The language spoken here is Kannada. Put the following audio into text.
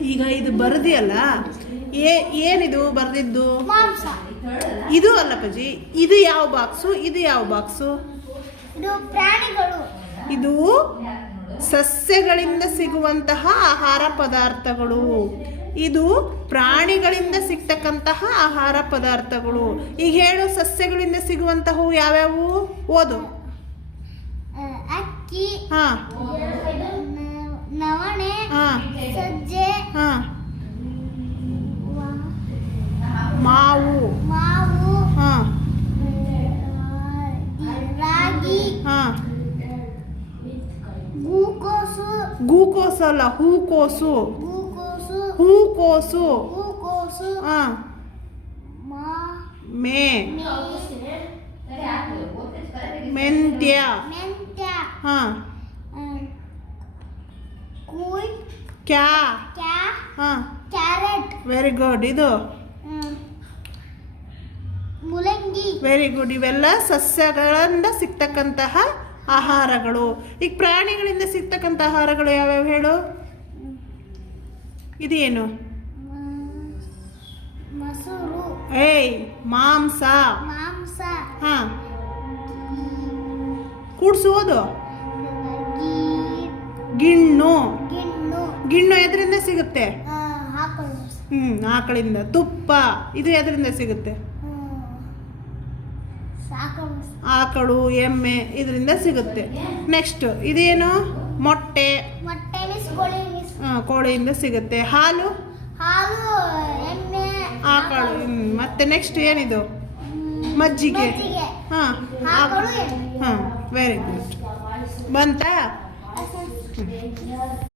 ಈಗ ಇದು ಬರೆದಿಯಲ್ಲ, ಏನಿದು ಬರೆದಿದ್ದು? ಮಾಂಸ. ಇದು ಅಲ್ಲ ಪಜಿ, ಇದು ಯಾವ ಬಾಕ್ಸು, ಇದು ಯಾವ ಬಾಕ್ಸು? ಇದು ಪ್ರಾಣಿಗಳು. ಇದು ಸಸ್ಯಗಳಿಂದ ಸಿಗುವಂತಹ ಆಹಾರ ಪದಾರ್ಥಗಳು. ಇದು ಪ್ರಾಣಿಗಳಿಂದ ಸಿಗ್ತಕ್ಕಂತಹ ಆಹಾರ ಪದಾರ್ಥಗಳು. ಈಗ ಹೇಳು, ಸಸ್ಯಗಳಿಂದ ಸಿಗುವಂತಹವು ಯಾವ್ಯಾವು? ಓದು. ಅಕ್ಕಿ, ಹಾ, ನವಣೆ, ಹಾ, ಸಜ್ಜೆ, ಹಾ, ಮಾವು, ಮಾವು, ಹಾ, ರಾಗಿ, ಹಾ, ಹೂಕೋಸು, ಗೂಕೋಸು ಅಲ್ಲ, ಹೂಕೋಸು, ಹೂಕೋಸು, ಹೂಕೋಸು, ಹೂಕೋಸು, ಹಾ, ಮೇ, ಮೆಂತ್ಯ, ಮೆಂತ್ಯ, ಹಾ, ಕೂಯ್, ಕ್ಯಾ, ಹಾ, ಕ್ಯಾರೆಟ್, ವೆರಿ ಗುಡ್. ಇದು ಮುಲಂಗಿ. Very good. ಇವೆಲ್ಲ ಸಸ್ಯಗಳಿಂದ ಸಿಗ್ತಕ್ಕಂತಹ ಆಹಾರಗಳು. ಈಗ ಪ್ರಾಣಿಗಳಿಂದ ಸಿಗ್ತಕ್ಕಂಥ ಆಹಾರಗಳು ಯಾವ್ಯಾವ ಹೇಳು? ಇದೇನು? ಮೊಸರು, ಮಾಂಸ, ಮಾಂಸ, ಹಾ, ಕೂಡ್ಸೋದು. ಗಿಣ್ಣು, ಗಿಣ್ಣು, ಗಿಣ್ಣು ಎದರಿಂದ ಸಿಗುತ್ತೆ? ಆಕಳು, ಆಕಳಿಂದ. ತುಪ್ಪ, ಇದು ಎದರಿಂದ ಸಿಗುತ್ತೆ? ಆಕಳು, ಎಮ್ಮೆ, ಇದರಿಂದ ಸಿಗುತ್ತೆ. ನೆಕ್ಸ್ಟ್ ಇದೇನು? ಮೊಟ್ಟೆ, ಮೊಟ್ಟೆ ಮಿಸ್ ಕೋಳಿ ಮಿಸ್. ಕೋಳಿಯಿಂದ ಸಿಗುತ್ತೆ. ಹಾಲು, ಹಾಲು, ಎಮ್ಮೆ, ಆಕಳು. ಮತ್ತೆ ನೆಕ್ಸ್ಟ್ ಏನಿದು? ಮಜ್ಜಿಗೆ, ಮಜ್ಜಿಗೆ, ಹಾ, ಆಕಳು, ಎಮ್ಮೆ. ಹಾ, ವೆರಿ ಗುಡ್. ಬಂತಾ?